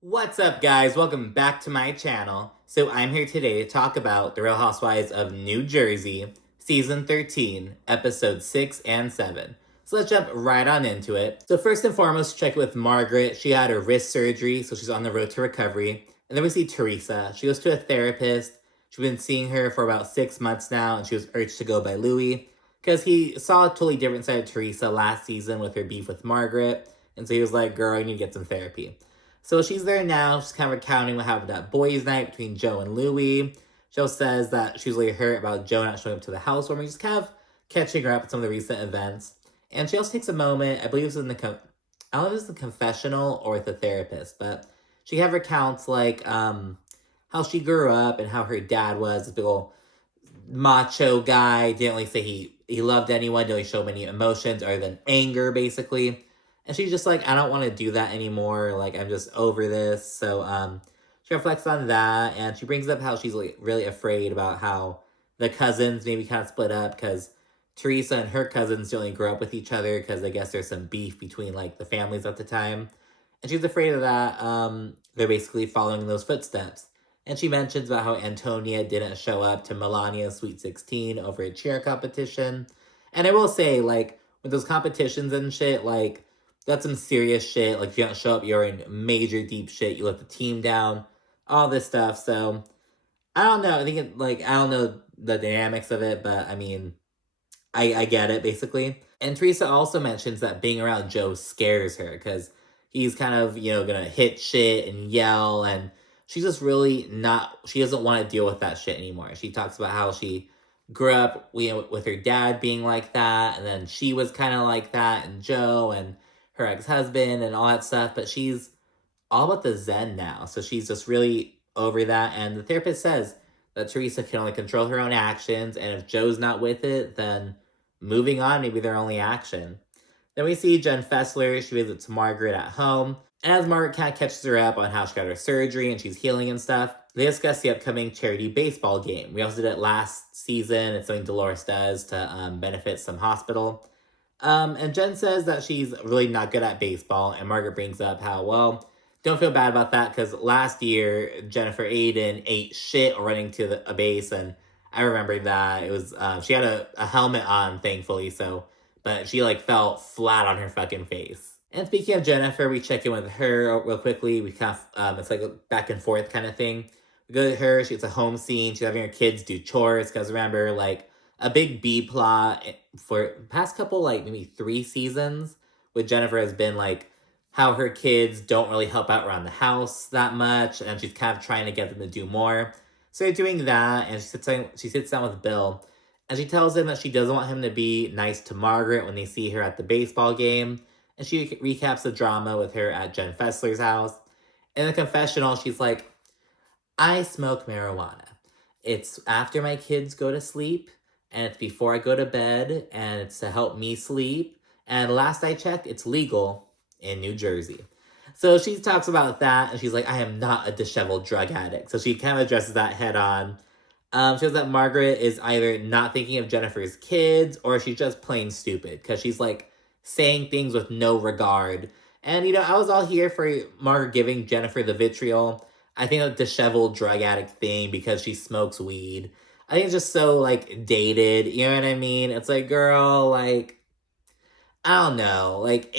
What's up, guys? Welcome back to my channel. So I'm here today to talk about The Real Housewives of New Jersey, Season 13, Episodes 6 and 7. So let's jump right on into it. So first and foremost, check with Margaret. She had her wrist surgery, so she's on the road to recovery. And then we see Teresa. She goes to a therapist. She's been seeing her for about 6 months now, and she was urged to go by Louis because he saw a totally different side of Teresa last season with her beef with Margaret. And so he was like, girl, you need to get some therapy. So she's there now. She's kind of recounting what happened at boys' night between Joe and Louis. Joe says that she's really hurt about Joe not showing up to the housewarming, just kind of catching her up with some of the recent events. And she also takes a moment, I believe it was in the, I don't know if it was the confessional or with the therapist, but she kind of recounts like how she grew up and how her dad was this big old macho guy. Didn't really say he loved anyone, didn't really show many emotions other than anger, basically. And she's just like, I don't want to do that anymore. Like, I'm just over this. So, she reflects on that, and she brings up how she's like really afraid about how the cousins maybe kind of split up because Teresa and her cousins didn't really grow up with each other because I guess there's some beef between like the families at the time. And she's afraid of that. They're basically following those footsteps. And she mentions about how Antonia didn't show up to Melania's Sweet 16 over a cheer competition. And I will say, like, with those competitions and shit, like, that's some serious shit. Like, if you don't show up, you're in major deep shit. You let the team down, all this stuff. So, I don't know. I think I don't know the dynamics of it, but I mean, I get it, basically. And Teresa also mentions that being around Joe scares her because he's kind of, gonna hit shit and yell, and she's just really not, she doesn't want to deal with that shit anymore. She talks about how she grew up with her dad being like that, and then she was kind of like that, and Joe and her ex-husband and all that stuff, but she's all about the zen now. So she's just really over that, and the therapist says that Teresa can only control her own actions, and if Joe's not with it, then moving on may be their only action. Then we see Jen Fessler. She visits Margaret at home. And as Margaret kind of catches her up on how she got her surgery and she's healing and stuff, they discuss the upcoming charity baseball game. We also did it last season. It's something Dolores does to benefit some hospital. And Jen says that she's really not good at baseball. And Margaret brings up how, well, don't feel bad about that because last year Jennifer Aiden ate shit running to a base, and I remember that it was she had a helmet on, thankfully, so but she like fell flat on her fucking face. And speaking of Jennifer, we check in with her real quickly. We kind of it's like a back and forth kind of thing. We go to her. She's a home scene. She's having her kids do chores because remember, like a big B plot for past couple like maybe 3 seasons with Jennifer has been like how her kids don't really help out around the house that much, and she's kind of trying to get them to do more. So they're doing that, and she sits down with Bill, and she tells him that she doesn't want him to be nice to Margaret when they see her at the baseball game, and she recaps the drama with her at Jen Fessler's house. In the confessional, she's like, I smoke marijuana. It's after my kids go to sleep, and it's before I go to bed, and it's to help me sleep. And last I checked, it's legal in New Jersey. So she talks about that, and she's like, I am not a disheveled drug addict. So she kind of addresses that head on. She says that Margaret is either not thinking of Jennifer's kids, or she's just plain stupid, because she's like saying things with no regard. And, I was all here for Margaret giving Jennifer the vitriol. I think the disheveled drug addict thing because she smokes weed. I think it's just so, like, dated. You know what I mean? It's like, girl, like, I don't know. Like,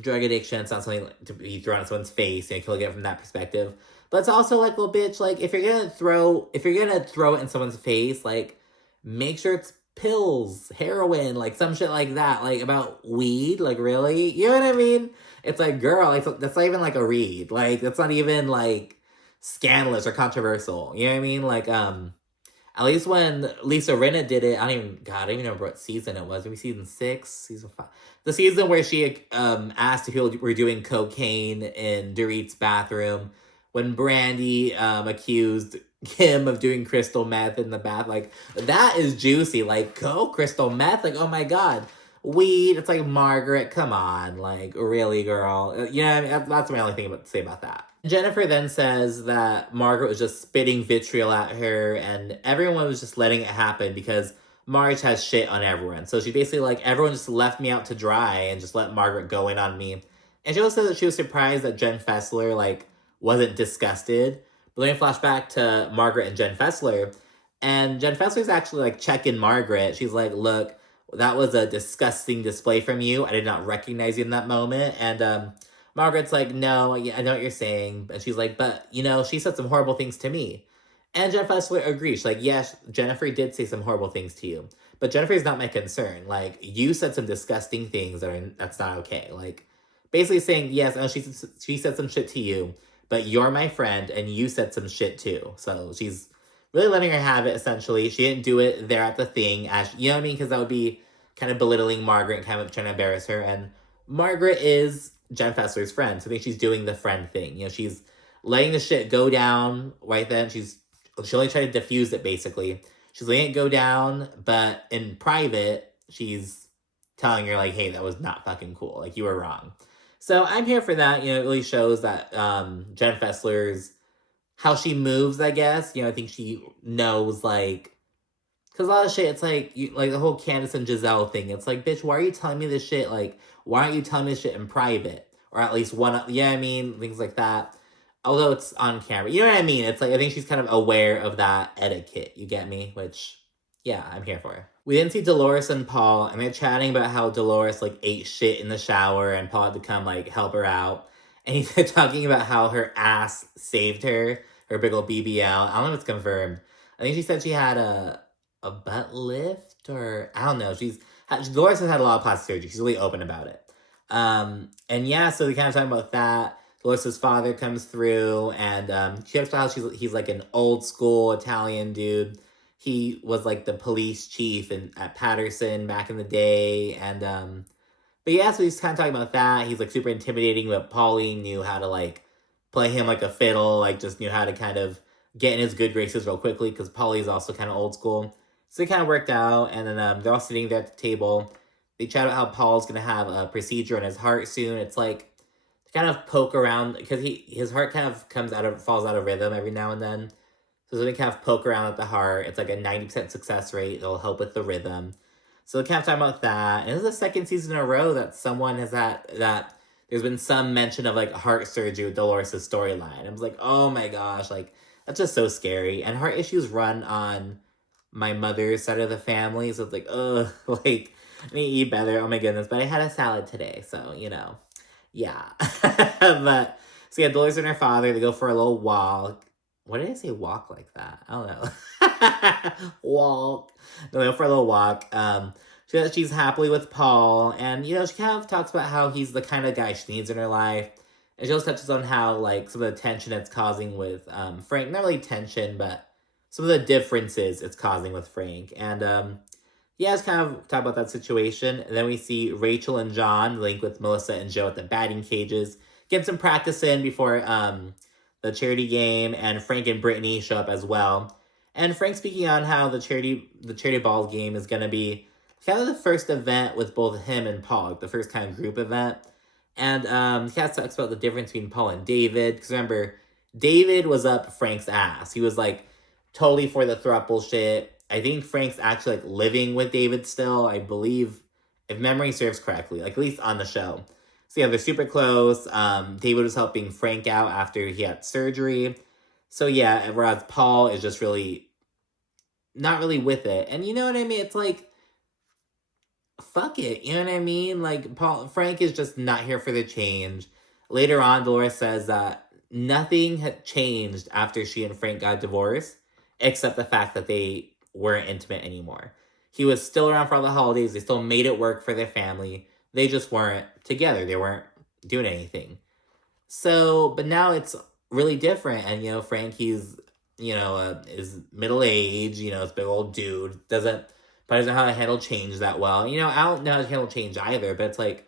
drug addiction, it's not something to be thrown at someone's face, and you can look at it from that perspective. But it's also like, well, bitch, like, if you're gonna throw it in someone's face, like, make sure it's pills, heroin, like, some shit like that. Like, about weed, like, really? You know what I mean? It's like, girl, like, that's not even, like, a read. Like, that's not even, like, scandalous or controversial. You know what I mean? Like, at least when Lisa Rinna did it, I don't even remember what season it was. Maybe season 6, season 5. The season where she asked if people were doing cocaine in Dorit's bathroom. When Brandy accused Kim of doing crystal meth in the bath. Like, that is juicy. Like, crystal meth? Like, oh my god. Weed, it's like, Margaret, come on. Like, really, girl? I mean, that's my only thing to say about that. Jennifer then says that Margaret was just spitting vitriol at her, and everyone was just letting it happen because Marge has shit on everyone. So she basically, like, everyone just left me out to dry and just let Margaret go in on me. And she also said that she was surprised that Jen Fessler, like, wasn't disgusted. But then we flash back to Margaret and Jen Fessler. And Jen Fessler's actually, like, checking Margaret. She's like, look, that was a disgusting display from you. I did not recognize you in that moment. And Margaret's like, no, yeah, I know what you're saying. And she's like, but, you know, she said some horrible things to me. And Jen Fessler agrees. She's like, yes, Jennifer did say some horrible things to you. But Jennifer's not my concern. Like, you said some disgusting things that's not okay. Like, basically saying, yes, oh, she said some shit to you, but you're my friend and you said some shit too. So she's really letting her have it, essentially. She didn't do it there at the thing, as you know what I mean? Because that would be kind of belittling Margaret and kind of trying to embarrass her. And Margaret is Jen Fessler's friend, so I think she's doing the friend thing. You know, she's letting the shit go down right then. She only tried to diffuse it, basically. She's letting it go down, but in private, she's telling her, like, hey, that was not fucking cool. Like, you were wrong. So I'm here for that. You know, it really shows that Jen Fessler's, how she moves, I guess. You know, I think she knows, like, because a lot of shit, it's like, like the whole Candace and Giselle thing. It's like, bitch, why are you telling me this shit? Like, why aren't you telling me this shit in private? Or at least one, yeah, I mean, things like that. Although it's on camera. You know what I mean? It's like, I think she's kind of aware of that etiquette. You get me? Which, yeah, I'm here for it. We then see Dolores and Paul, and they're chatting about how Dolores, like, ate shit in the shower, and Paul had to come, like, help her out. And he's talking about how her ass saved her big old BBL. I don't know if it's confirmed. I think she said she had a butt lift, or I don't know. Dolores has had a lot of plastic surgery. She's really open about it. And yeah, so they kind of talking about that. Dolores' father comes through, and she talks about how he's like an old school Italian dude. He was like the police chief at Patterson back in the day, and but yeah, so he's kind of talking about that. He's like super intimidating, but Pauline knew how to like play him like a fiddle, like just knew how to kind of get in his good graces real quickly, because Paulie's also kind of old school. So it kind of worked out, and then they're all sitting there at the table. They chat about how Paul's gonna have a procedure on his heart soon. It's like kind of poke around, because his heart kind of falls out of rhythm every now and then. So they kind of poke around at the heart. It's like a 90% success rate. It'll help with the rhythm. So they kind of talk about that. And this is the second season in a row that someone has had that there's been some mention of like heart surgery with Dolores' storyline. I was like, oh my gosh, like that's just so scary. And heart issues run on my mother's side of the family. So it's like, ugh, like I need to eat better. Oh my goodness. But I had a salad today. So, you know. Yeah. But, so yeah, Dolores and her father, they go for a little walk. What did I say walk like that? I don't know. Walk. They go for a little walk. She's happily with Paul. And, you know, she kind of talks about how he's the kind of guy she needs in her life. And she also touches on how, like, some of the tension it's causing with Frank. Not really tension, but some of the differences it's causing with Frank. And, yeah, it's kind of talk about that situation. And then we see Rachel and John link with Melissa and Joe at the batting cages. Get some practice in before the charity game, and Frank and Brittany show up as well. And Frank speaking on how the charity ball game is going to be kind of the first event with both him and Paul, like the first kind of group event. And Kat talks about the difference between Paul and David. Because remember, David was up Frank's ass. He was like totally for the throuple shit. I think Frank's actually like living with David still, I believe, if memory serves correctly, like at least on the show. So yeah, they're super close. David was helping Frank out after he had surgery. So yeah, whereas Paul is just really not really with it. And you know what I mean? It's like, fuck it. You know what I mean? Like Frank is just not here for the change. Later on, Dolores says that nothing had changed after she and Frank got divorced, except the fact that they weren't intimate anymore. He was still around for all the holidays. They still made it work for their family. They just weren't together. They weren't doing anything. So, but now it's really different. And, you know, Frank, he's, you know, is middle-aged, you know, it's a big old dude. Probably doesn't know how to handle change that well. You know, I don't know how to handle change either, but it's like,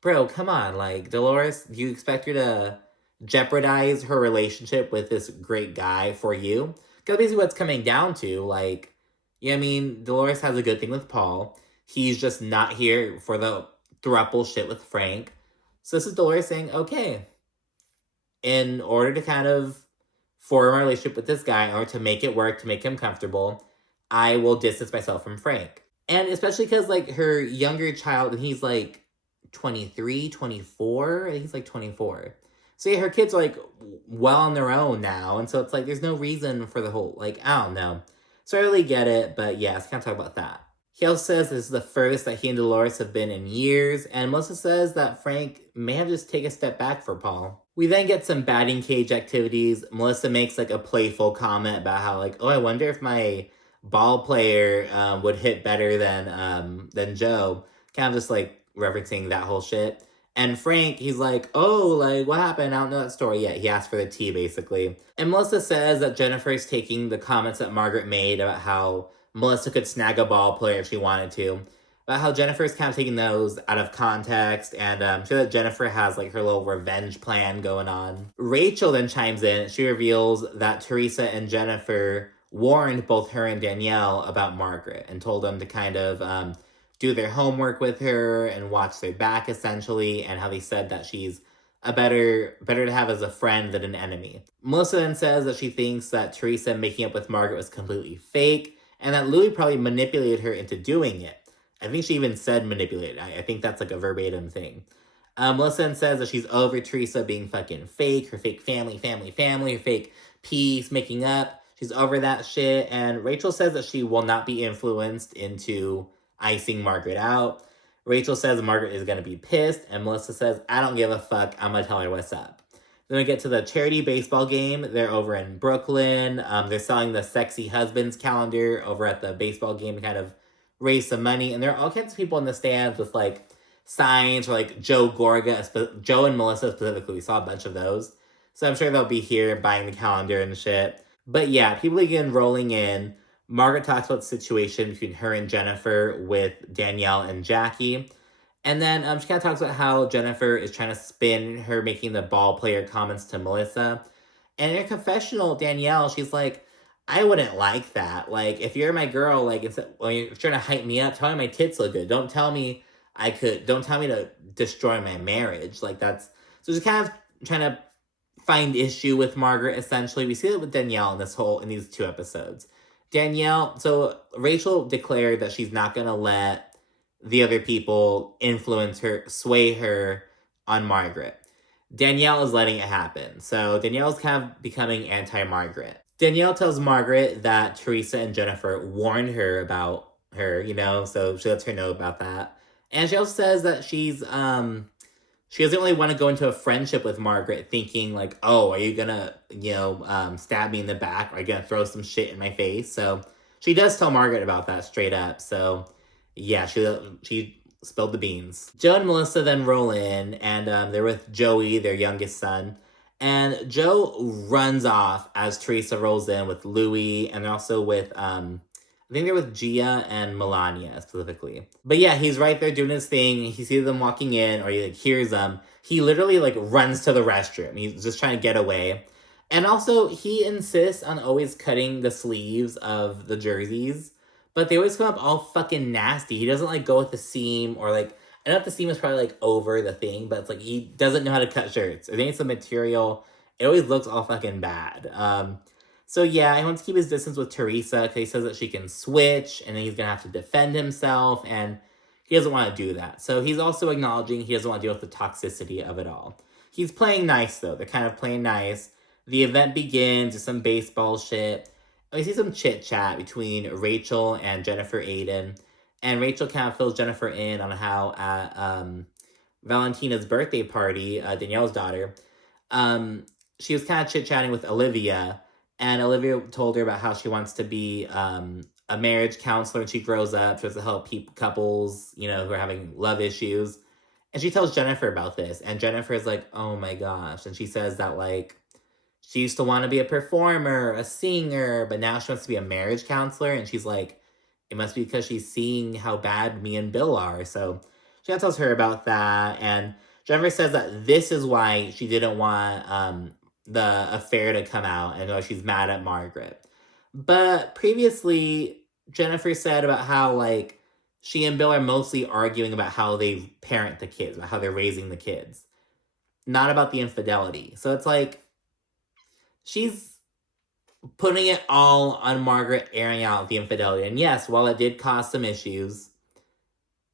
bro, come on. Like, Dolores, do you expect her to jeopardize her relationship with this great guy for you? Because basically what's coming down to, like, you know what I mean? Dolores has a good thing with Paul. He's just not here for the throuple shit with Frank. So this is Dolores saying, okay, in order to kind of form a relationship with this guy, or to make it work, to make him comfortable, I will distance myself from Frank. And especially because, like, her younger child, and he's, like, 23, 24. I think it's like 24. So yeah, her kids are like well on their own now. And so it's like there's no reason for the whole, like, I don't know. So I really get it, but yeah, let's kind of talk about that. He also says this is the furthest that he and Dolores have been in years, and Melissa says that Frank may have just taken a step back for Paul. We then get some batting cage activities. Melissa makes like a playful comment about how like, oh, I wonder if my ball player would hit better than Joe. Kind of just like referencing that whole shit. And Frank, he's like, oh, like, what happened? I don't know that story yet. He asked for the tea, basically. And Melissa says that Jennifer is taking the comments that Margaret made about how Melissa could snag a ball player if she wanted to. About how Jennifer's kind of taking those out of context, and I'm sure that Jennifer has like her little revenge plan going on. Rachel then chimes in. She reveals that Teresa and Jennifer warned both her and Danielle about Margaret and told them to kind of do their homework with her and watch their back, essentially, and how they said that she's a better to have as a friend than an enemy. Melissa then says that she thinks that Teresa making up with Margaret was completely fake, and that Louis probably manipulated her into doing it. I think she even said manipulated. I think that's like a verbatim thing. Melissa then says that she's over Teresa being fucking fake, her fake family, her fake peace, making up. She's over that shit. And Rachel says that she will not be influenced into icing Margaret out. Rachel says Margaret is going to be pissed, and Melissa says, I don't give a fuck, I'm going to tell her what's up. Then we get to the charity baseball game. They're over in Brooklyn. They're selling the Sexy Husbands calendar over at the baseball game to kind of raise some money. And there are all kinds of people in the stands with like signs or like Joe Gorga, Joe and Melissa specifically. We saw a bunch of those. So I'm sure they'll be here buying the calendar and shit. But yeah, people begin rolling in. Margaret talks about the situation between her and Jennifer with Danielle and Jackie. And then she kind of talks about how Jennifer is trying to spin her making the ball player comments to Melissa. And in her confessional, Danielle, she's like, I wouldn't like that. Like, if you're my girl, like, when you're trying to hype me up, tell me my tits look good. Don't tell me to destroy my marriage. Like, that's, so just kind of trying to find issue with Margaret, essentially. We see it with Danielle in these two episodes. Danielle, so Rachel declared that she's not going to let the other people influence her, sway her on Margaret. Danielle is letting it happen. So Danielle's kind of becoming anti-Margaret. Danielle tells Margaret that Teresa and Jennifer warned her about her, so she lets her know about that. And she also says that she doesn't really want to go into a friendship with Margaret thinking like, oh, are you gonna, stab me in the back? Or are you gonna throw some shit in my face? So she does tell Margaret about that straight up. So yeah, she spilled the beans. Joe and Melissa then roll in, and they're with Joey, their youngest son. And Joe runs off as Teresa rolls in with Louis, and they're also with, I think they're with Gia and Melania specifically. But yeah, he's right there doing his thing. He sees them walking in, or he like hears them. He literally like runs to the restroom. He's just trying to get away. And also, he insists on always cutting the sleeves of the jerseys, but they always come up all fucking nasty. He doesn't like go with the seam, or like, I know if the seam is probably like over the thing, but it's like he doesn't know how to cut shirts. I think it's the material. It always looks all fucking bad. So yeah, he wants to keep his distance with Teresa because he says that she can switch and then he's gonna have to defend himself, and he doesn't want to do that. So he's also acknowledging he doesn't want to deal with the toxicity of it all. He's playing nice though. They're kind of playing nice. The event begins with some baseball shit. We see some chit chat between Rachel and Jennifer Aiden. And Rachel kind of fills Jennifer in on how at Valentina's birthday party, Danielle's daughter, she was kind of chit-chatting with Olivia. And Olivia told her about how she wants to be a marriage counselor when she grows up. She wants to help couples, who are having love issues. And she tells Jennifer about this. And Jennifer is like, oh my gosh. And she says that, like, she used to want to be a performer, a singer, but now she wants to be a marriage counselor. And she's like, it must be because she's seeing how bad me and Bill are. So she tells her about that. And Jennifer says that this is why she didn't want the affair to come out, and she's mad at Margaret. But previously, Jennifer said about how, like, she and Bill are mostly arguing about how they parent the kids, about how they're raising the kids. Not about the infidelity. So it's like, she's putting it all on Margaret airing out the infidelity. And yes, while it did cause some issues,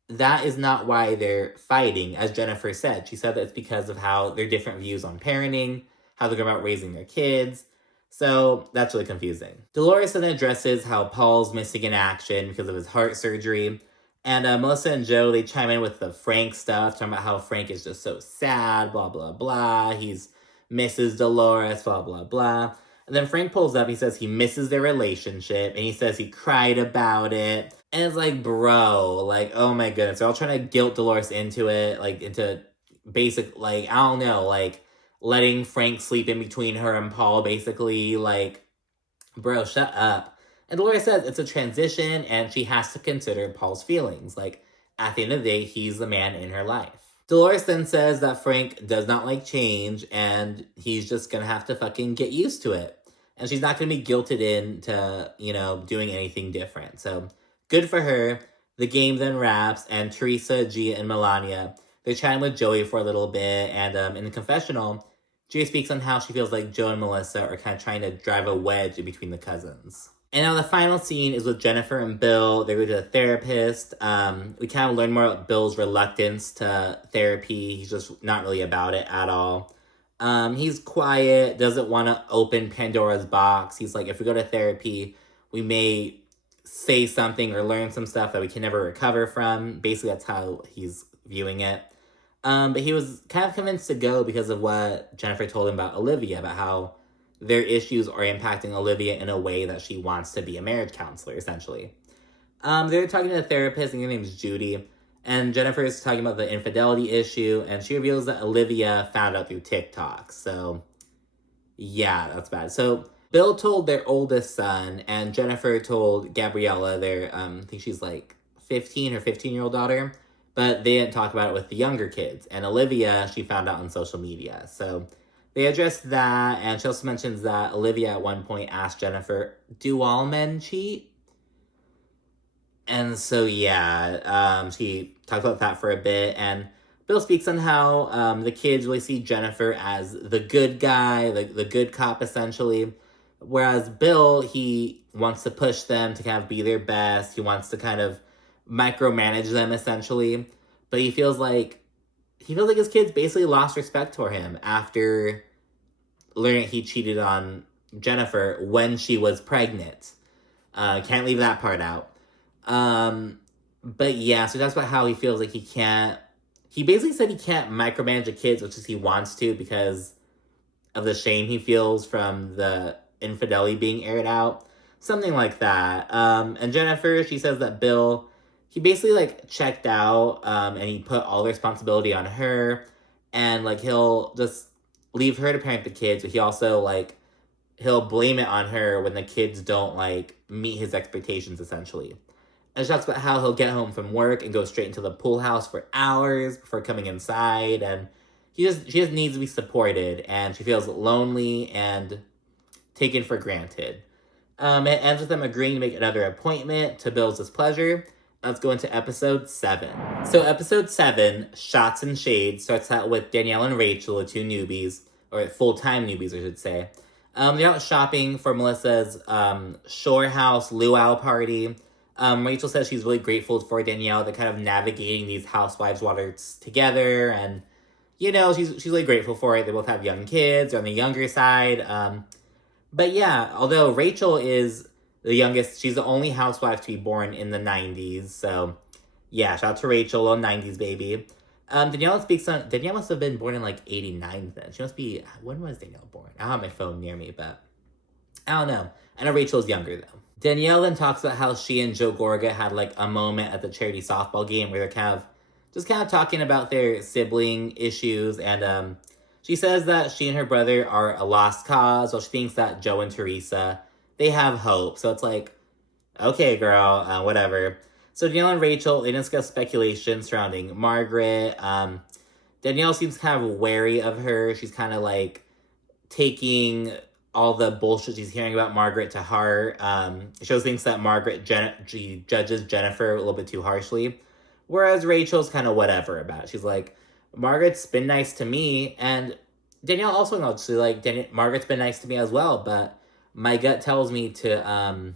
that is not why they're fighting, as Jennifer said. She said that it's because of how their different views on parenting, how they're going about raising their kids. So that's really confusing. Dolores then addresses how Paul's missing in action because of his heart surgery. And Melissa and Joe, they chime in with the Frank stuff, talking about how Frank is just so sad, blah, blah, blah. He's misses Dolores, blah, blah, blah. And then Frank pulls up, he says he misses their relationship, and he says he cried about it. And it's like, bro, like, oh my goodness. They're all trying to guilt Dolores into it, like, into basic, like, I don't know, like, letting Frank sleep in between her and Paul, basically. Like, bro, shut up. And Dolores says it's a transition, and she has to consider Paul's feelings. Like, at the end of the day, he's the man in her life. Dolores then says that Frank does not like change, and he's just gonna have to fucking get used to it. And she's not gonna be guilted into, doing anything different. So, good for her. The game then wraps, and Teresa, Gia, and Melania, they're chatting with Joey for a little bit, and in the confessional, Gia speaks on how she feels like Joe and Melissa are kind of trying to drive a wedge in between the cousins. And now the final scene is with Jennifer and Bill. They go to a therapist. We kind of learn more about Bill's reluctance to therapy. He's just not really about it at all. He's quiet, doesn't want to open Pandora's box. He's like, if we go to therapy, we may say something or learn some stuff that we can never recover from. Basically, that's how he's viewing it. But he was kind of convinced to go because of what Jennifer told him about Olivia, about how their issues are impacting Olivia in a way that she wants to be a marriage counselor, essentially. They're talking to a therapist, and her name is Judy. And Jennifer is talking about the infidelity issue, and she reveals that Olivia found out through TikTok. So, yeah, that's bad. So, Bill told their oldest son, and Jennifer told Gabriella, their, I think she's like 15, her 15-year-old daughter. But they didn't talk about it with the younger kids. And Olivia, she found out on social media. So, they addressed that, and she also mentions that Olivia at one point asked Jennifer, do all men cheat? And so, yeah, she talked about that for a bit, and Bill speaks on how the kids really see Jennifer as the good guy, the good cop, essentially. Whereas Bill, he wants to push them to kind of be their best. He wants to kind of micromanage them, essentially. But he feels like his kids basically lost respect for him after learning he cheated on Jennifer when she was pregnant. Can't leave that part out. But yeah, so that's about how he feels like he basically said he can't micromanage the kids, which is he wants to because of the shame he feels from the infidelity being aired out. Something like that. And Jennifer, she says that Bill, he basically like checked out, and he put all the responsibility on her, and like he'll just leave her to parent the kids, but he also like he'll blame it on her when the kids don't like meet his expectations, essentially. And she talks about how he'll get home from work and go straight into the pool house for hours before coming inside, and she just needs to be supported, and she feels lonely and taken for granted. It ends with them agreeing to make another appointment to Bill's displeasure. Let's go into episode 7. So episode 7, Shots and Shades, starts out with Danielle and Rachel, the two newbies, or full-time newbies, I should say. They're out shopping for Melissa's Shore House luau party. Rachel says she's really grateful for Danielle. They're kind of navigating these housewives' waters together, and she's really grateful for it. They both have young kids. They're on the younger side. But yeah, although Rachel is the youngest, she's the only housewife to be born in the 90s. So yeah, shout out to Rachel, little 90s baby. Danielle must have been born in like 89 then. She must be, when was Danielle born? I don't have my phone near me, but I don't know. I know Rachel's younger though. Danielle then talks about how she and Joe Gorga had like a moment at the charity softball game where they're kind of talking about their sibling issues, and she says that she and her brother are a lost cause, while she thinks that Joe and Teresa, they have hope. So it's like, okay, girl, whatever. So Danielle and Rachel, they discuss speculation surrounding Margaret. Danielle seems kind of wary of her. She's kind of like taking all the bullshit she's hearing about Margaret to heart. She thinks that she judges Jennifer a little bit too harshly. Whereas Rachel's kind of whatever about it. She's like, Margaret's been nice to me. And Danielle also acknowledges, Margaret's been nice to me as well. But my gut tells me to,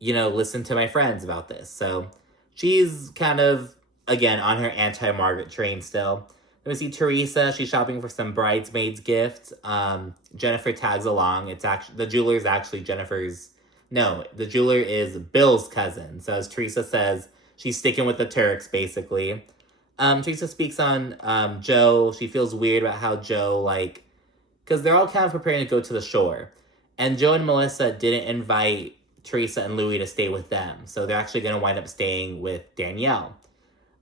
listen to my friends about this. So she's kind of again, on her anti-Margaret train still. Then we see Teresa. She's shopping for some bridesmaids' gifts. Jennifer tags along. It's actually the jeweler is actually Jennifer's. No, the jeweler is Bill's cousin. So as Teresa says, she's sticking with the Turks basically. Teresa speaks on Joe. She feels weird about how Joe because they're all kind of preparing to go to the shore, and Joe and Melissa didn't invite Teresa and Louis to stay with them, so they're actually going to wind up staying with Danielle.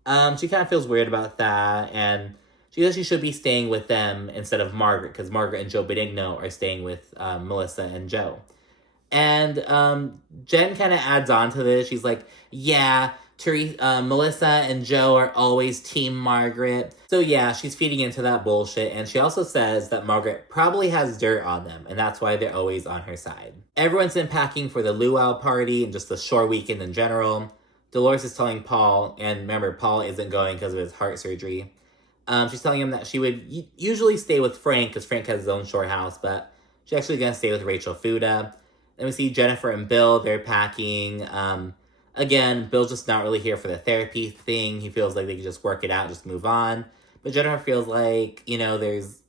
She kind of feels weird about that, and she says she should be staying with them instead of Margaret, because Margaret and Joe Benigno are staying with Melissa and Joe. And Jen kind of adds on to this. She's like, yeah, Melissa and Joe are always Team Margaret. So yeah, she's feeding into that bullshit. And she also says that Margaret probably has dirt on them, and that's why they're always on her side. Everyone's been packing for the luau party and just the shore weekend in general. Dolores is telling Paul, and remember, Paul isn't going because of his heart surgery. She's telling him that she would usually stay with Frank because Frank has his own shore house, but she's actually going to stay with Rachel Fuda. Then we see Jennifer and Bill, they're packing. Again, Bill's just not really here for the therapy thing. He feels like they can just work it out, just move on. But Jennifer feels like, there's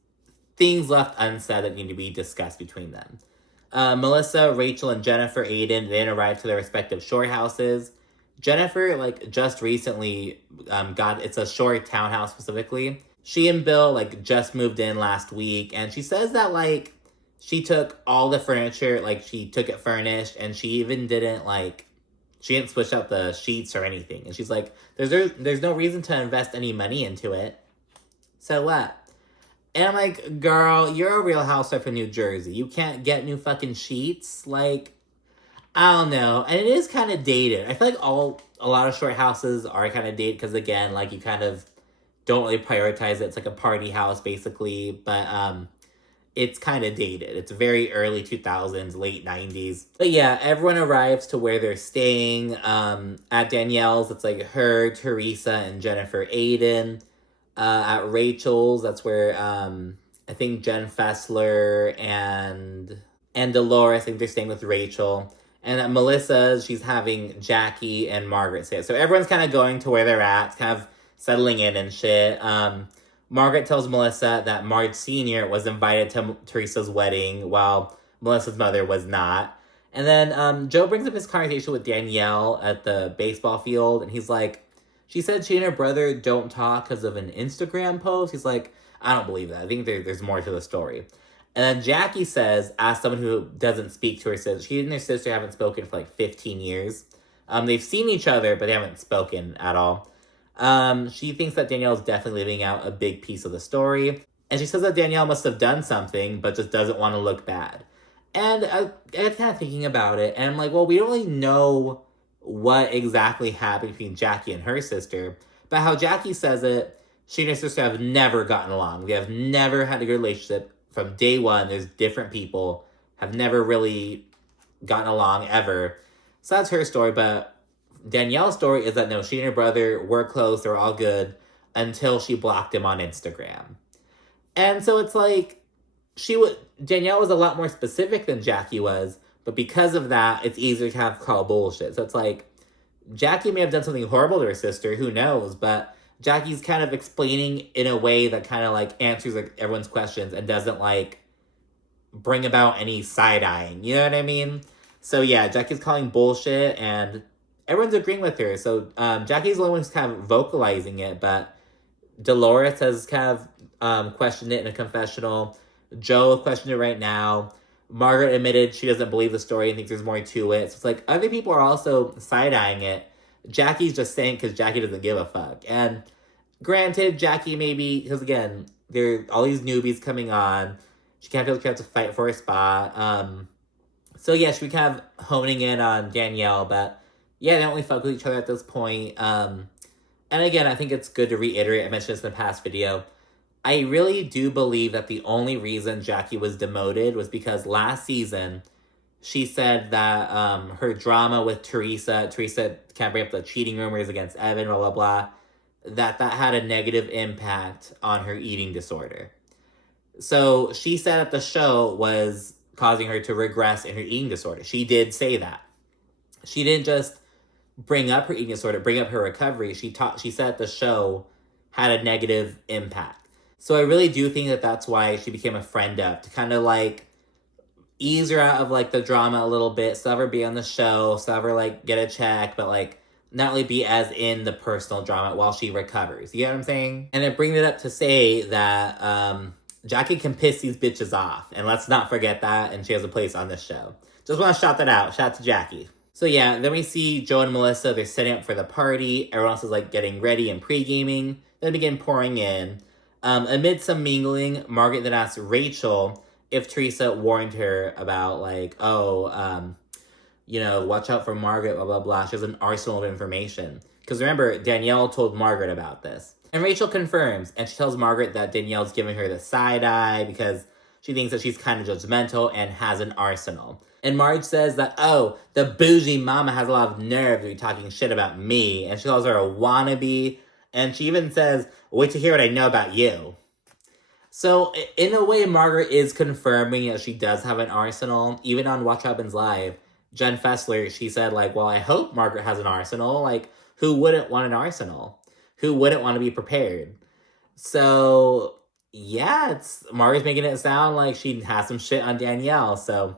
things left unsaid that need to be discussed between them. Melissa, Rachel, and Jennifer, Aiden, they arrived to their respective shore houses. Jennifer, just recently it's a shore townhouse specifically. She and Bill, just moved in last week, and she says that, she took all the furniture, she took it furnished, and she even didn't, she didn't switch out the sheets or anything. And she's like, there's no reason to invest any money into it. So what? And I'm like, girl, you're a Real Housewife of New Jersey. You can't get new fucking sheets? I don't know. And it is kind of dated. I feel like a lot of short houses are kind of dated because, again, you kind of don't really prioritize it. It's like a party house, basically. But it's kind of dated. It's very early 2000s, late 90s. But yeah, everyone arrives to where they're staying. At Danielle's, it's her, Teresa, and Jennifer Aiden. At Rachel's, that's where I think Jen Fessler and Dolores, I think they're staying with Rachel. And at Melissa's, she's having Jackie and Margaret stay. So everyone's kind of going to where they're at, kind of settling in and shit. Margaret tells Melissa that Marge Sr. was invited to Teresa's wedding while Melissa's mother was not. And then Joe brings up his conversation with Danielle at the baseball field, and he's like, she said she and her brother don't talk because of an Instagram post. He's like, I don't believe that. I think there's more to the story. And then Jackie says, as someone who doesn't speak to her sister, she and her sister haven't spoken for 15 years. They've seen each other, but they haven't spoken at all. She thinks that Danielle is definitely leaving out a big piece of the story. And she says that Danielle must have done something, but just doesn't want to look bad. And I was kind of thinking about it, and I'm like, well, we don't really know what exactly happened between Jackie and her sister. But how Jackie says it, she and her sister have never gotten along. They have never had a good relationship. From day one, there's different people, have never really gotten along ever. So that's her story, but Danielle's story is that no, she and her brother were close, they were all good, until she blocked him on Instagram. And so it's Danielle was a lot more specific than Jackie was, but because of that, it's easier to have call bullshit. So it's Jackie may have done something horrible to her sister, who knows, but Jackie's kind of explaining in a way that kind of answers everyone's questions and doesn't bring about any side-eyeing, you know what I mean? So yeah, Jackie's calling bullshit and everyone's agreeing with her. So Jackie's the only one who's kind of vocalizing it, but Dolores has kind of questioned it in a confessional. Joe questioned it right now. Margaret admitted she doesn't believe the story and thinks there's more to it. So it's other people are also side-eyeing it. Jackie's just saying because Jackie doesn't give a fuck. And granted, Jackie maybe, because again, there are all these newbies coming on. She kind of feels like she has to fight for a spot. So yeah, she be kind of honing in on Danielle, but yeah, they don't really fuck with each other at this point. And again, I think it's good to reiterate, I mentioned this in the past video, I really do believe that the only reason Jackie was demoted was because last season, she said that her drama with Teresa can't bring up the cheating rumors against Evan, blah, blah, blah, that had a negative impact on her eating disorder. So she said that the show was causing her to regress in her eating disorder. She did say that. She didn't just bring up her eating disorder, bring up her recovery. She said the show had a negative impact. So I really do think that that's why she became a friend of, to kind of like ease her out of like the drama a little bit, still have her be on the show, still have her like get a check, but like not really be as in the personal drama while she recovers. You get what I'm saying? And I bring it up to say that Jackie can piss these bitches off. And let's not forget that. And she has a place on this show. Just want to shout that out. Shout out to Jackie. So yeah, then we see Joe and Melissa. They're setting up for the party. Everyone else is like getting ready and pre-gaming. Then begin pouring in. Amid some mingling, Margaret then asks Rachel if Teresa warned her about like, watch out for Margaret, blah, blah, blah. She has an arsenal of information. Because remember, Danielle told Margaret about this. And Rachel confirms, and she tells Margaret that Danielle's giving her the side eye because she thinks that she's kind of judgmental and has an arsenal. And Marge says that, oh, the bougie mama has a lot of nerve to be talking shit about me. And she calls her a wannabe. And she even says, wait to hear what I know about you. So, in a way, Margaret is confirming that she does have an arsenal. Even on Watch What Happens Live, Jen Fessler, she said, like, well, I hope Margaret has an arsenal. Like, who wouldn't want an arsenal? Who wouldn't want to be prepared? So, yeah, Margaret's making it sound like she has some shit on Danielle. So,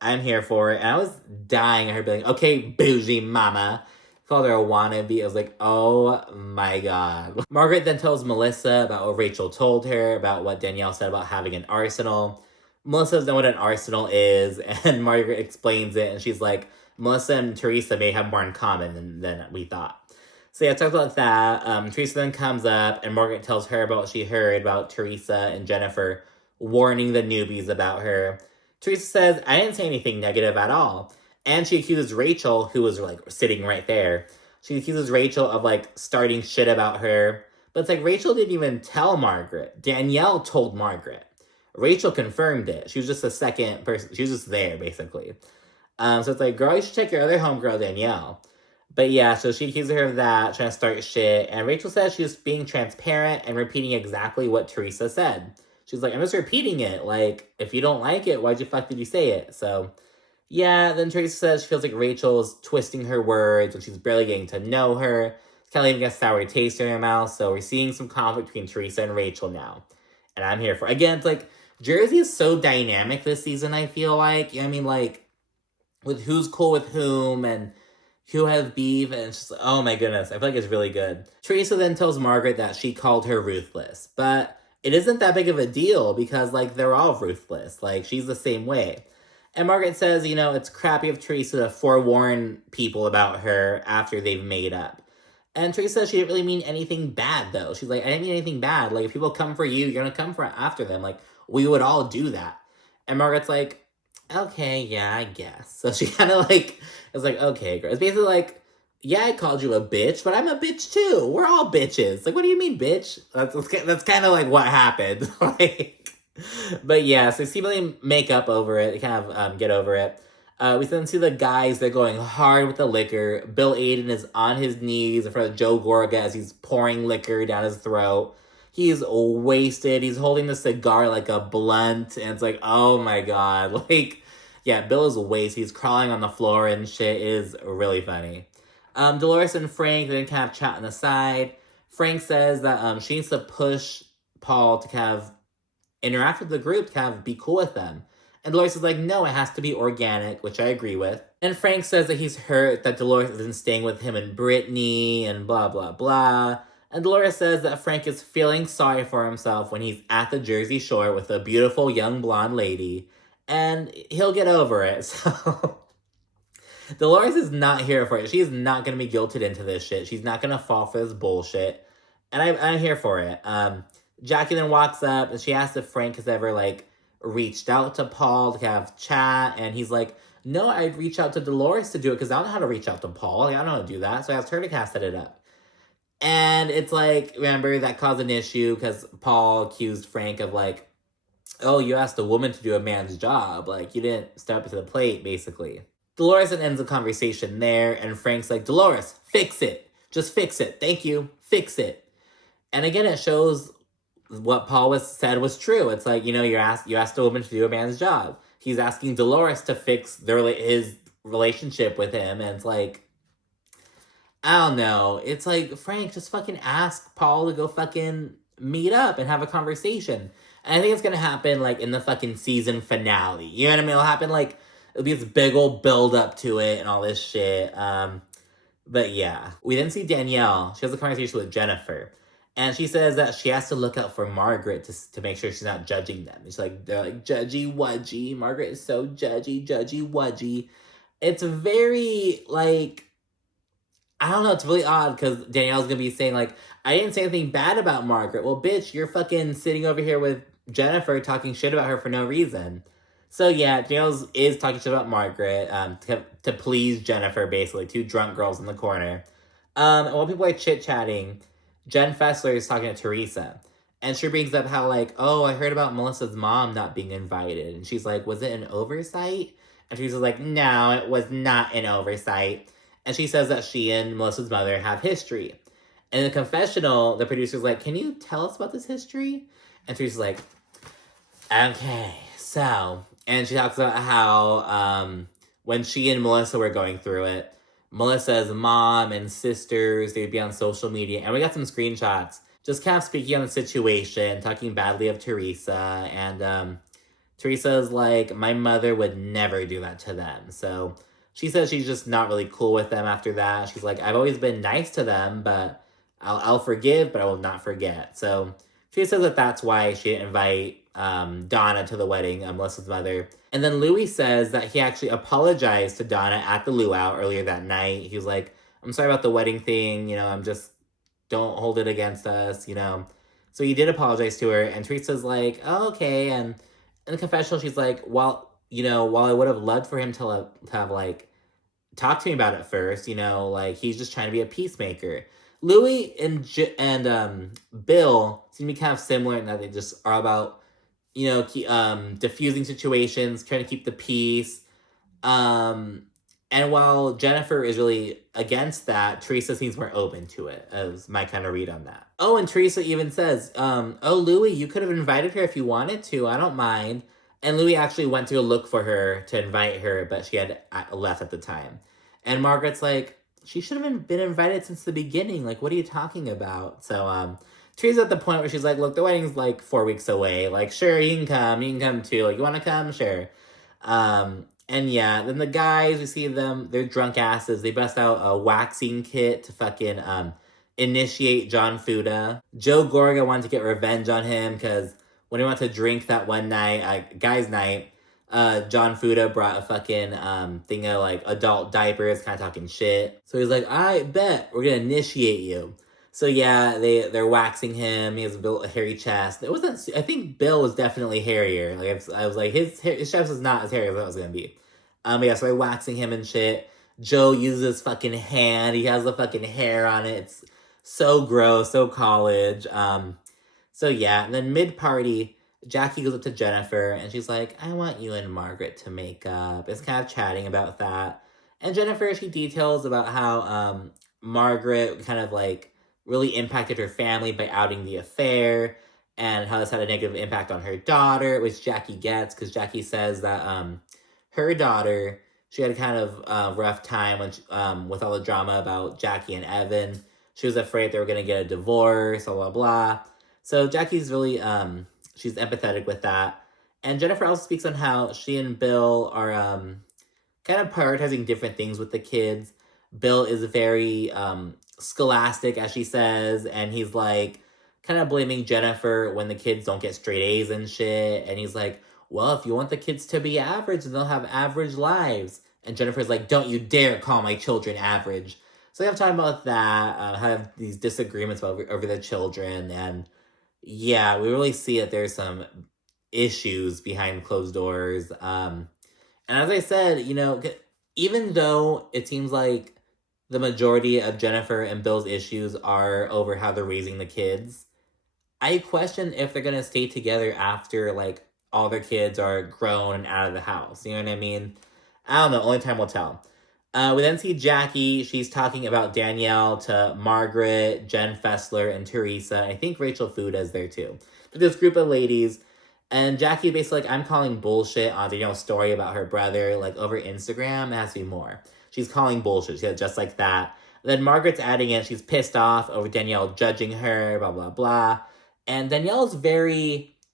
I'm here for it. And I was dying at her being like, okay, bougie mama. Called her a wannabe. I was like, oh my god. Margaret then tells Melissa about what Rachel told her, about what Danielle said about having an arsenal. Melissa doesn't know what an arsenal is, and Margaret explains it, and she's like, Melissa and Teresa may have more in common than we thought. So yeah, talk about that. Teresa then comes up, and Margaret tells her about what she heard about Teresa and Jennifer warning the newbies about her. Teresa says, I didn't say anything negative at all. And she accuses Rachel, who was like sitting right there. She accuses Rachel of like starting shit about her. But it's like Rachel didn't even tell Margaret. Danielle told Margaret. Rachel confirmed it. She was just a second person. She was just there, basically. So it's like, girl, you should check your other homegirl, Danielle. But yeah, so she accuses her of that, trying to start shit. And Rachel says she's being transparent and repeating exactly what Teresa said. She's like, I'm just repeating it. Like, if you don't like it, why'd you fuck did you say it? So yeah, then Teresa says she feels like Rachel's twisting her words and she's barely getting to know her. It's kind of leaving a sour taste in her mouth. So we're seeing some conflict between Teresa and Rachel now. And I'm here for it. Again, it's like, Jersey is so dynamic this season, I feel like. I mean, like, with who's cool with whom and who has beef. And it's just, oh my goodness, I feel like it's really good. Teresa then tells Margaret that she called her ruthless. But it isn't that big of a deal because, like, they're all ruthless. Like, she's the same way. And Margaret says, it's crappy of Teresa to forewarn people about her after they've made up. And Teresa says she didn't really mean anything bad, though. She's like, I didn't mean anything bad. Like, if people come for you, you're going to come for after them. Like, we would all do that. And Margaret's like, okay, yeah, I guess. So she kind of like, is like, okay, girl. It's basically like, yeah, I called you a bitch, but I'm a bitch too. We're all bitches. Like, what do you mean, bitch? That's kind of like what happened. But yeah, so see they make up over it. They kind of get over it. We then see the guys, they're going hard with the liquor. Bill Aiden is on his knees in front of Joe Gorga as he's pouring liquor down his throat. He's wasted. He's holding the cigar like a blunt. And it's like, oh my god. Like, yeah, Bill is wasted. He's crawling on the floor and shit. It is really funny. Dolores and Frank, they kind of chat on the side. Frank says that she needs to push Paul to kind of interact with the group, to kind of be cool with them. And Dolores is like, no, it has to be organic, which I agree with. And Frank says that he's hurt that Dolores isn't staying with him and Brittany and blah, blah, blah. And Dolores says that Frank is feeling sorry for himself when he's at the Jersey Shore with a beautiful young blonde lady. And he'll get over it, so Dolores is not here for it. She is not going to be guilted into this shit. She's not going to fall for this bullshit. And I'm here for it. Jackie then walks up and she asks if Frank has ever, like, reached out to Paul to kind of chat. And he's like, no, I'd reach out to Dolores to do it because I don't know how to reach out to Paul. Like, I don't know how to do that. So I asked her to cast it up. And it's like, remember, that caused an issue because Paul accused Frank of, like, oh, you asked a woman to do a man's job. Like, you didn't step up to the plate, basically. Dolores then ends the conversation there, and Frank's like, Dolores, fix it. Just fix it. Thank you. Fix it. And again, it shows what Paul said was true. It's like, you asked a woman to do a man's job. He's asking Dolores to fix his relationship with him, and it's like, I don't know. It's like, Frank, just fucking ask Paul to go fucking meet up and have a conversation. And I think it's gonna happen, like, in the fucking season finale. You know what I mean? It'll happen, like, it'll be this big old build up to it and all this shit. But yeah. We then see Danielle. She has a conversation with Jennifer. And she says that she has to look out for Margaret to make sure she's not judging them. It's like, they're like, judgy wudgy. Margaret is so judgy wudgy. It's very, like, I don't know, it's really odd because Danielle's gonna be saying, like, I didn't say anything bad about Margaret. Well, bitch, you're fucking sitting over here with Jennifer talking shit about her for no reason. So yeah, Danielle is talking shit about Margaret to please Jennifer, basically. Two drunk girls in the corner. And while people are chit-chatting, Jen Fessler is talking to Teresa. And she brings up how, like, oh, I heard about Melissa's mom not being invited. And she's like, was it an oversight? And Teresa's like, no, it was not an oversight. And she says that she and Melissa's mother have history. And in the confessional, the producer's like, can you tell us about this history? And Teresa's like, okay, so. And she talks about how when she and Melissa were going through it, Melissa's mom and sisters, they'd be on social media. And we got some screenshots just kind of speaking on the situation, talking badly of Teresa. And Teresa's like, my mother would never do that to them. So she says she's just not really cool with them after that. She's like, I've always been nice to them, but I'll forgive, but I will not forget. So she says that that's why she didn't invite Donna to the wedding, Melissa's mother. And then Louis says that he actually apologized to Donna at the luau earlier that night. He was like, I'm sorry about the wedding thing. You know, don't hold it against us, you know. So he did apologize to her. And Teresa's like, oh, okay. And in the confessional, she's like, while I would have loved for him to have, like, talked to me about it first, you know, like, he's just trying to be a peacemaker. Louis and Bill seem to be kind of similar in that they just are about, you know, diffusing situations, trying to keep the peace. And while Jennifer is really against that, Teresa seems more open to it, as my kind of read on that. Oh, and Teresa even says, oh, Louis, you could have invited her if you wanted to. I don't mind. And Louis actually went to go look for her to invite her, but she had left at the time. And Margaret's like, she should have been invited since the beginning. Like, what are you talking about? So, Teresa's at the point where she's like, look, the wedding's like 4 weeks away. Like, sure, you can come too. Like, you want to come? Sure. And yeah, then the guys, we see them, they're drunk asses. They bust out a waxing kit to fucking initiate John Fuda. Joe Gorga wanted to get revenge on him because when he went to drink that one night, guys' night, John Fuda brought a fucking thing of, like, adult diapers, kind of talking shit. So he's like, I bet we're gonna initiate you. So yeah, they're waxing him. He has a hairy chest. It wasn't. I think Bill was definitely hairier. Like I was like, his chest is not as hairy as I thought it was gonna be. Yeah, so they're waxing him and shit. Joe uses his fucking hand. He has the fucking hair on it. It's so gross, so college. So yeah, and then mid party, Jackie goes up to Jennifer and she's like, I want you and Margaret to make up. It's kind of chatting about that. And Jennifer, she details about how Margaret kind of, like, really impacted her family by outing the affair and how this had a negative impact on her daughter, which Jackie gets because Jackie says that her daughter, she had a kind of rough time when with all the drama about Jackie and Evan. She was afraid they were going to get a divorce, blah, blah, blah. So Jackie's really, she's empathetic with that. And Jennifer also speaks on how she and Bill are kind of prioritizing different things with the kids. Bill is very scholastic, as she says, and he's like kind of blaming Jennifer when the kids don't get straight A's and shit. And he's like, well, if you want the kids to be average, then they'll have average lives. And Jennifer's like, don't you dare call my children average. So we have talking about that, have these disagreements over the children. And yeah, we really see that there's some issues behind closed doors. And as I said, you know, even though it seems like the majority of Jennifer and Bill's issues are over how they're raising the kids, I question if they're going to stay together after, like, all their kids are grown and out of the house. You know what I mean? I don't know. Only time will tell. We then see Jackie. She's talking about Danielle to Margaret, Jen Fessler, and Teresa. I think Rachel Fuda is there too. But this group of ladies. And Jackie basically like, I'm calling bullshit on Danielle's story about her brother, like, over Instagram. It has to be more. She's calling bullshit. She said just like that. Then Margaret's adding in, she's pissed off over Danielle judging her, blah, blah, blah. And Danielle's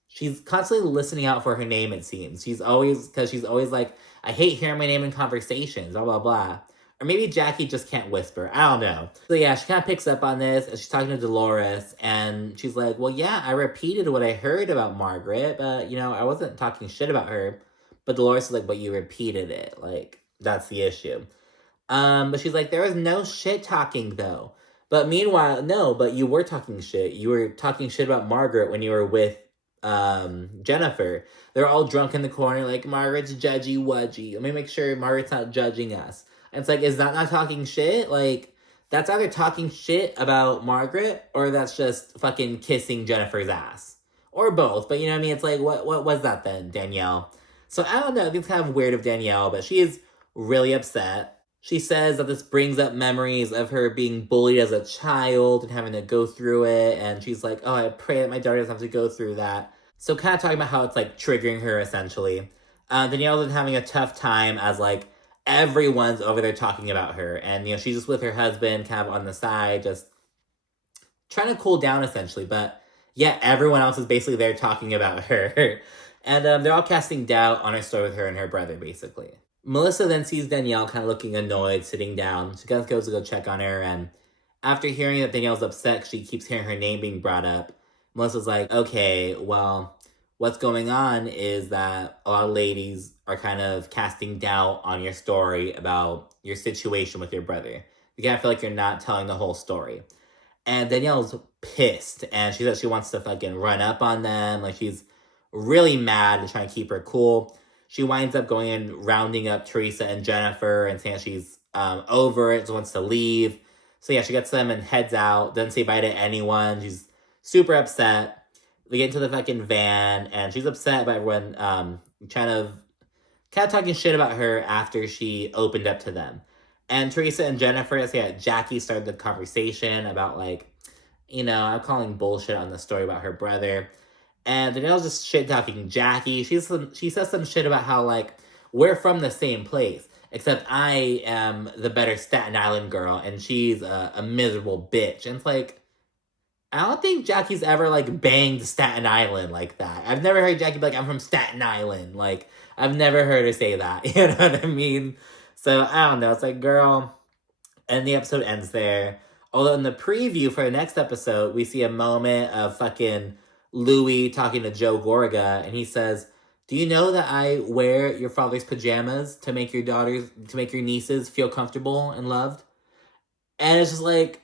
she's constantly listening out for her name, it seems. She's always like, I hate hearing my name in conversations, blah, blah, blah. Or maybe Jackie just can't whisper. I don't know. So yeah, she kind of picks up on this, and she's talking to Dolores, and she's like, well, yeah, I repeated what I heard about Margaret, but, I wasn't talking shit about her. But Dolores is like, but you repeated it. Like, that's the issue. But she's like, there was no shit talking, though. But meanwhile, no, but you were talking shit. You were talking shit about Margaret when you were with Jennifer. They're all drunk in the corner, like, Margaret's judgy wudgy. Let me make sure Margaret's not judging us. And it's like, is that not talking shit? Like, that's either talking shit about Margaret, or that's just fucking kissing Jennifer's ass. Or both, but you know what I mean? It's like, what was that then, Danielle? So I don't know, it's kind of weird of Danielle, but she is really upset. She says that this brings up memories of her being bullied as a child and having to go through it, and she's like, oh, I pray that my daughter doesn't have to go through that. So kind of talking about how it's, like, triggering her, essentially. Danielle's been having a tough time as, like, everyone's over there talking about her, and, she's just with her husband, kind of on the side, just trying to cool down, essentially, but, yeah, everyone else is basically there talking about her. And they're all casting doubt on her story with her and her brother, basically. Melissa then sees Danielle kind of looking annoyed, sitting down. She goes to go check on her, and after hearing that Danielle's upset, she keeps hearing her name being brought up. Melissa's like, okay, well, what's going on is that a lot of ladies are kind of casting doubt on your story about your situation with your brother. You kind of feel like you're not telling the whole story. And Danielle's pissed, and she says she wants to fucking run up on them. Like, she's really mad and trying to keep her cool. She winds up going and rounding up Teresa and Jennifer and saying she's over it, just wants to leave. So yeah, she gets them and heads out, doesn't say bye to anyone. She's super upset. They get into the fucking van, and she's upset by everyone kind of talking shit about her after she opened up to them. And Teresa and Jennifer, Jackie started the conversation about, like, I'm calling bullshit on the story about her brother. And Danielle's just shit-talking Jackie. She says some shit about how, like, we're from the same place, except I am the better Staten Island girl, and she's a miserable bitch. And it's like, I don't think Jackie's ever, like, banged Staten Island like that. I've never heard Jackie be like, I'm from Staten Island. Like, I've never heard her say that. You know what I mean? So, I don't know. It's like, girl. And the episode ends there. Although in the preview for the next episode, we see a moment of fucking Louis talking to Joe Gorga, and he says, do you know that I wear your father's pajamas to make your nieces feel comfortable and loved? And it's just like,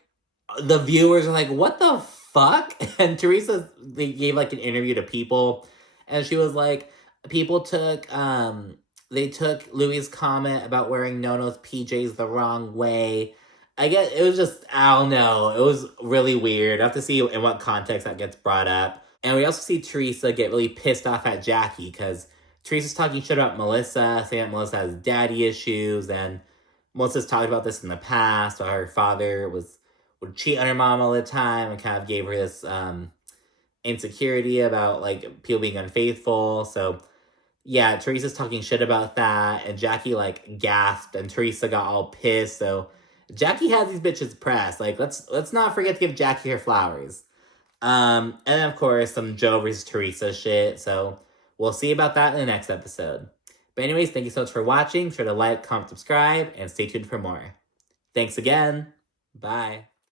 the viewers are like, what the fuck? And Teresa, they gave, like, an interview to People, and she was like, people took Louis' comment about wearing Nono's PJs the wrong way. I guess it was just, I don't know, it was really weird. I have to see in what context that gets brought up. And we also see Teresa get really pissed off at Jackie, because Teresa's talking shit about Melissa, saying that Melissa has daddy issues, and Melissa's talked about this in the past, how her father would cheat on her mom all the time, and kind of gave her this insecurity about, like, people being unfaithful. So yeah, Teresa's talking shit about that, and Jackie, like, gasped, and Teresa got all pissed. So Jackie has these bitches pressed. Like, let's not forget to give Jackie her flowers. And then, of course, some Joe versus Teresa shit. So we'll see about that in the next episode. But anyways, thank you so much for watching. Be sure to like, comment, subscribe, and stay tuned for more. Thanks again. Bye.